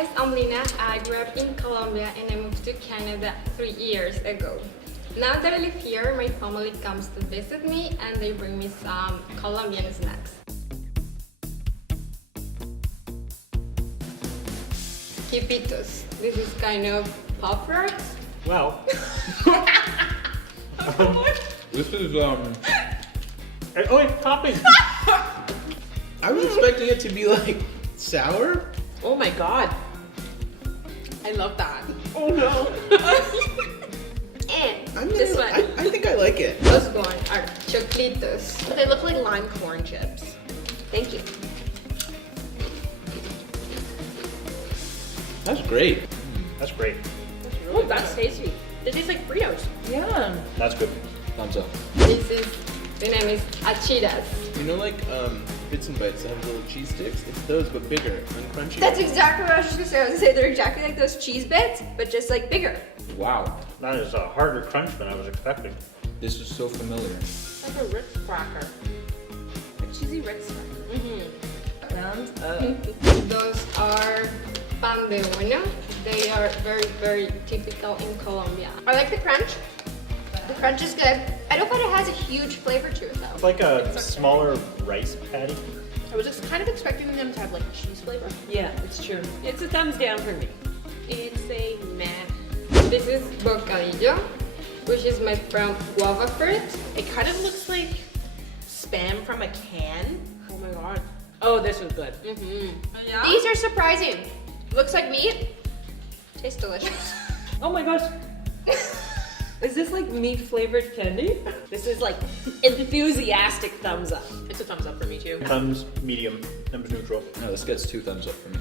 is Amlina. I grew up in Colombia and I moved to Canada 3 years ago. Now that I live here, my family comes to visit me and they bring me some Colombian snacks. Quipitos. This is kind of pop rocks. Well, This is oh wait, topping. I was expecting it to be like sour. Oh my god. I love that. Oh no. And this one. I think I like it. Those one are choclitos. They look like lime corn chips. Thank you. That's great. That's great. Oh, that's tasty. They taste like Fritos. Yeah. That's good. thumbs up. The name is achiras. You know, like Bits and Bites that have little cheese sticks. It's those, but bigger and crunchy. That's exactly what I was just gonna say. I was gonna say they're exactly like those cheese bits, but just like bigger. Wow, That is a harder crunch than I was expecting. this is so familiar. Like a Ritz cracker. A cheesy Ritz cracker. Thumbs up. Those are pan de bono. They are very, very typical in Colombia. I like the crunch. The crunch is good. I don't find it has a huge flavor to it It's though. like a smaller rice patty. I was just kind of expecting them to have like cheese flavor. Yeah, it's true. It's a thumbs down for me. It's a meh. This is bocadillo, which is made from guava fruit. It kind of looks like Spam from a can. Oh my god. Oh, this was good. These are surprising. Looks like meat. Tastes delicious. Oh my gosh. Is this like meat flavored candy? This is like enthusiastic thumbs up. It's a thumbs up for me too. Thumbs medium, thumbs neutral. No, this gets 2 thumbs up for me.